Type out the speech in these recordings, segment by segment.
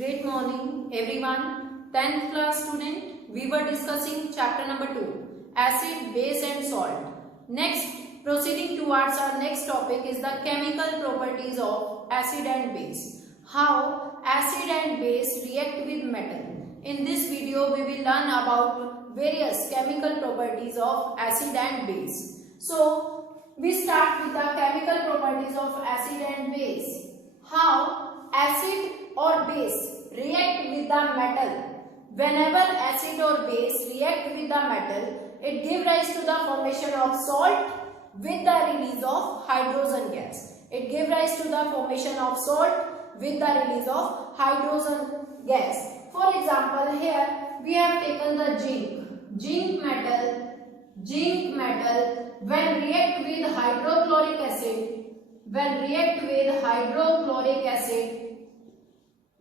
Great morning everyone. 10th class student, we were discussing chapter number 2, acid, base and salt. Next, proceeding towards our next topic is the chemical properties of acid and base. How acid and base react with metal. In this video, we will learn about various chemical properties of acid and base. So, we start with the chemical properties of acid and base. How acid or base react with the metal. Whenever acid or base react with the metal, it gives rise to the formation of salt with the release of hydrogen gas. It gives rise to the formation of salt with the release of hydrogen gas. For example, here we have taken the zinc. Zinc metal when react with hydrochloric acid,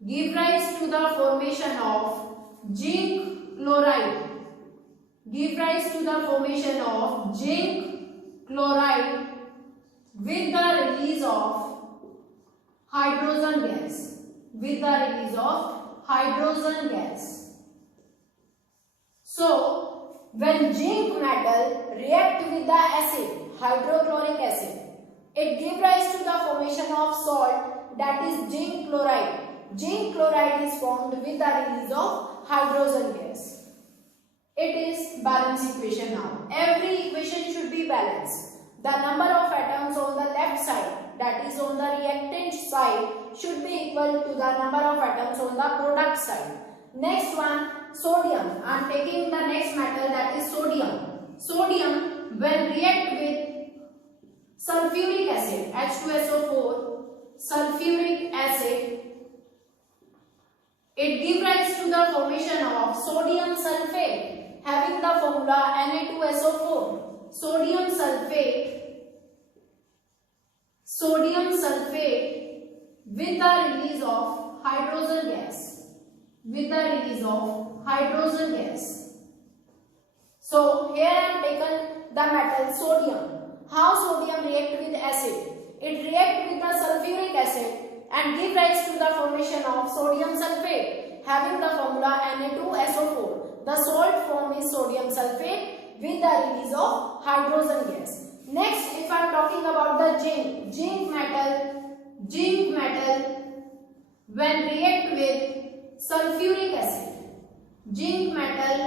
give rise to the formation of zinc chloride. With the release of hydrogen gas. So, when zinc metal react with the acid, hydrochloric acid, it gives rise to the formation of salt, that is zinc chloride. Zinc chloride is formed with the release of hydrogen gas. It is balanced equation now. Every equation should be balanced. The number of atoms on the left side, that is on the reactant side, should be equal to the number of atoms on the product side. Next one, sodium. I am taking the next metal, that is sodium. Sodium when react with sulfuric acid, H2SO4, sulfuric acid, it gives rise to the formation of sodium sulfate having the formula Na2SO4. Sodium sulfate with the release of hydrogen gas. So here I have taken the metal sodium. How sodium react with acid? It react with the sulfuric acid and give rise to the formation of sodium sulfate having the formula Na2SO4. The salt form is sodium sulfate with the release of hydrogen gas. Next, if I am talking about the zinc metal when react with sulfuric acid. Zinc metal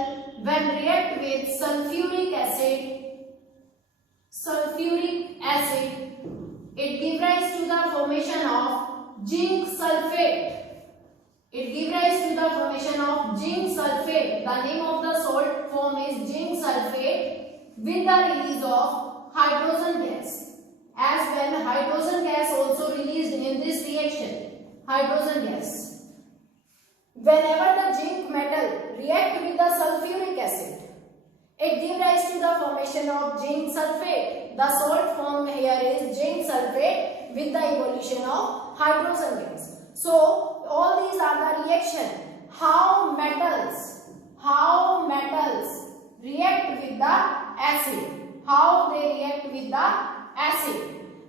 when react with sulfuric acid, it gives rise to the formation of zinc sulfate. The name of the salt form is zinc sulfate with the release of hydrogen gas. As well, hydrogen gas also released in this reaction. Hydrogen gas. Whenever the zinc metal react with the sulfuric acid, it gives rise to the formation of zinc sulfate. The salt form here is zinc sulfate with the evolution of hydrogen gas. So, all these are the reaction. How metals react with the acid. How they react with the acid.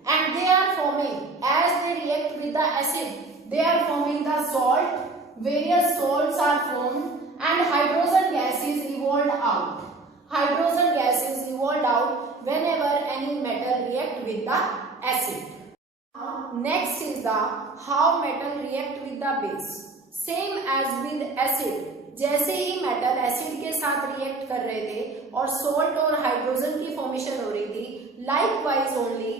And they are forming, as they react with the acid, they are forming the salt. Various salts are formed and hydrogen gas is evolved out. Whenever any metal react with the acid. Next is the how metal react with the base. Same as with acid. जैसे ही metal acid के साथ react कर रहे थे और salt और hydrogen की formation हो रही थी, likewise only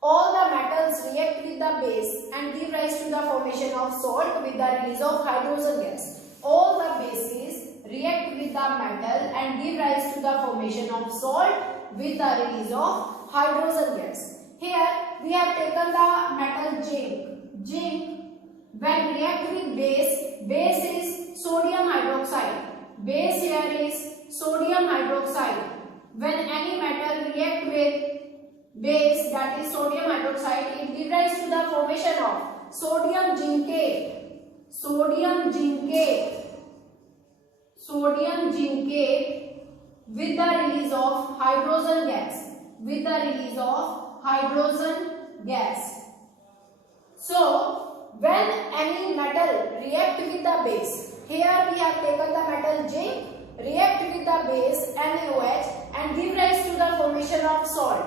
all the metals react with the base and give rise to the formation of salt with the release of hydrogen gas. All the bases react with the metal and give rise to the formation of salt with the release of hydrogen gas. Here we have taken the metal zinc when react with base is sodium hydroxide. Base here is sodium hydroxide. When any metal react with base, that is sodium hydroxide, it gives rise to the formation of sodium zincate with the release of hydrogen gas. So, when any metal react with the base. Here we have taken the metal zinc, react with the base NaOH and give rise to the formation of salt.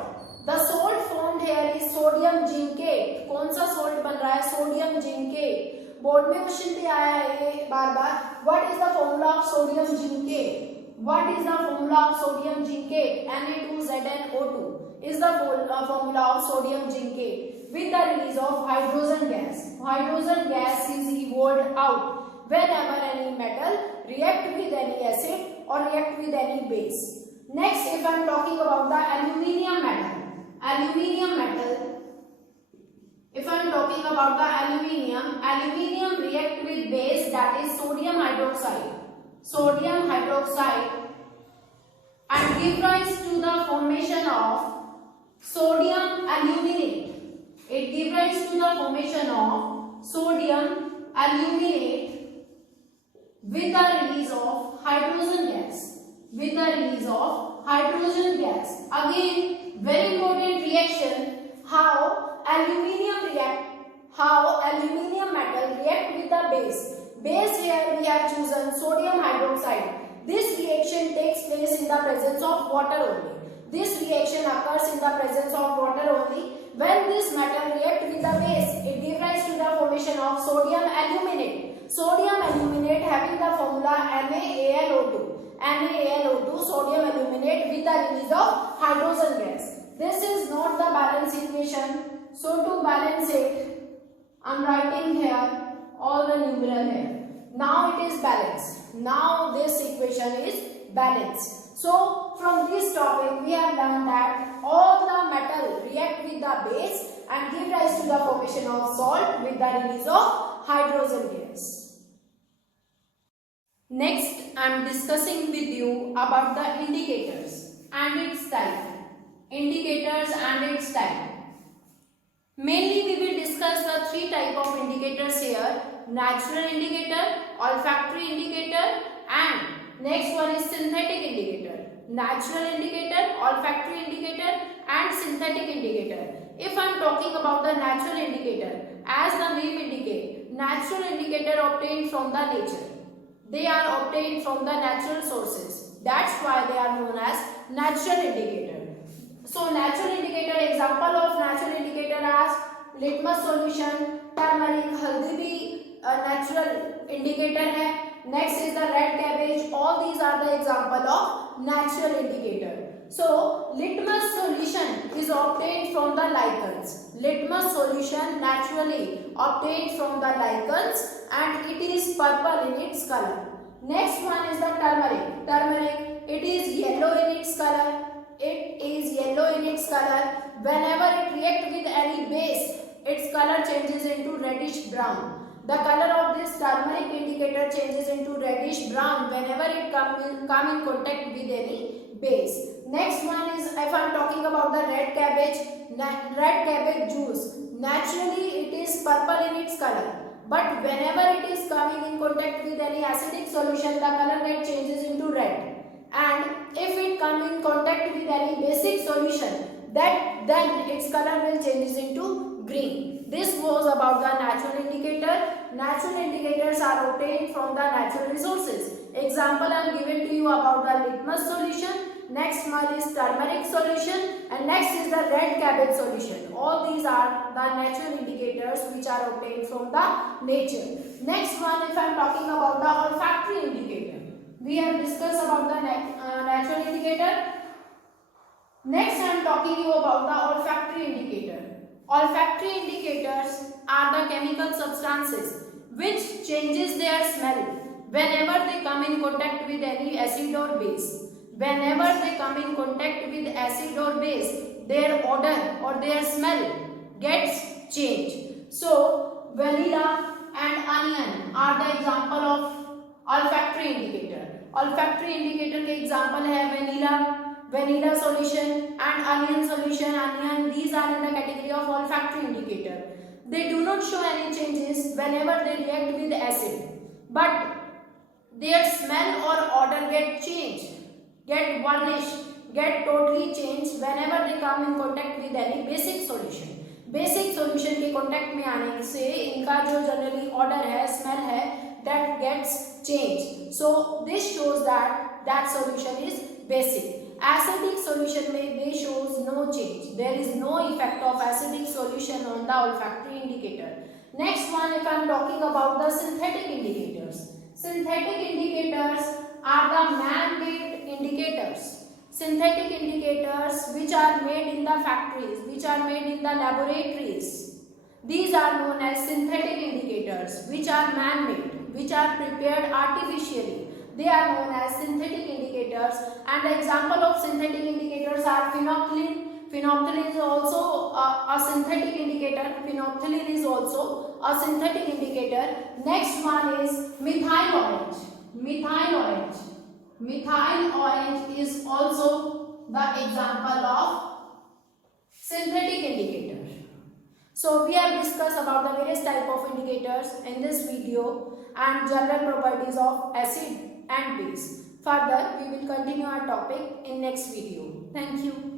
The salt formed here is sodium zincate. कौन सा salt बन रहा है? Sodium zincate. Board में question भी आया है ये बार-बार. What is the formula of sodium zincate? What is the formula of sodium zincate? Na2ZnO2 is the formula of sodium zincate with the release of hydrogen gas. Hydrogen gas is evolved out whenever any metal react with any acid or react with any base. Next, if I am talking about the aluminium metal. Aluminium metal. If I am talking about the aluminium react with base, that is sodium hydroxide. Sodium hydroxide and give rise to the formation of sodium aluminate. It gives rise to the formation of sodium aluminate with the release of hydrogen gas. With the release of hydrogen gas. Again, very important reaction. How aluminium metal react with the base. Base here we have chosen sodium hydroxide. This reaction takes place in the presence of water only. This reaction occurs in the presence of water only. When this metal react with the base, it gives rise to the formation of sodium aluminate. Sodium aluminate having the formula NaAlO2. NaAlO2, sodium aluminate with the release of hydrogen gas. This is not the balance equation. So to balance it, I am writing here all the numeral here. Now it is balanced. Now this equation is balanced. So from this topic we have learned that all the metal react with the base and give rise to the formation of salt with the release of hydrogen gas. Next, I am discussing with you about the indicators and its type. Indicators and its type. Mainly we will discuss the three type of indicators here: natural indicator, olfactory indicator, and next one is synthetic indicator. Natural indicator, olfactory indicator, and synthetic indicator. If I am talking about the natural indicator, as the name indicate, natural indicator obtained from the nature. They are obtained from the natural sources. That's why they are known as natural indicator. So natural indicator, example of natural indicator as litmus solution, turmeric, हल्दी भी natural indicator है. Next is the red cabbage. All these are the example of natural indicator. So litmus solution is obtained from the lichens. Litmus solution naturally obtained from the lichens and it is purple in its color. Next one is the turmeric. Turmeric, it is yellow in its color. It is yellow in its color. Whenever it reacts with any base, its color changes into reddish brown. The color of this turmeric indicator changes into reddish brown whenever it come in contact with any base. Next one is, if I am talking about the red cabbage juice. Naturally it is purple in its color. But whenever it is coming in contact with any acidic solution, the color get changes into red. And if it comes in contact with any basic solution, then its color will changes into green. This was about the natural indicator. Natural indicators are obtained from the natural resources. Example I am given to you about the litmus solution. Next one is turmeric solution and next is the red cabbage solution. All these are the natural indicators which are obtained from the nature. Next one, if I am talking about the olfactory indicator. We have discussed about the natural indicator. Next I am talking you about the olfactory indicator. Olfactory indicators are the chemical substances which changes their smell whenever they come in contact with any acid or base. Whenever they come in contact with acid or base, their odor or their smell gets changed. So vanilla and onion are the example of olfactory indicator. Olfactory indicator के example है vanilla solution and onion solution. Onion, these are in the category of olfactory indicator. They do not show any changes whenever they react with acid, but their smell or odor get changed, get varnished, get totally changed whenever they come in contact with any basic solution. Basic solution के contact में आने से इनका जो generally order है, smell है, that gets changed. So this shows that solution is basic. Acidic solution में they shows no change. There is no effect of acidic solution on the olfactory indicator. Next one, if I am talking about the synthetic indicators. Synthetic indicators are the man-made indicators. Synthetic indicators which are made in the factories, which are made in the laboratories. These are known as synthetic indicators, which are man-made, which are prepared artificially. They are known as synthetic indicators, and the example of synthetic indicators are phenolphthalein. Phenolphthalein is also a synthetic indicator. Phenolphthalein is also a synthetic indicator. Next one is methyl orange. Methyl orange. Methyl orange is also the example of synthetic indicator. So we have discussed about the various type of indicators in this video and general properties of acid and base. Further, we will continue our topic in next video. Thank you.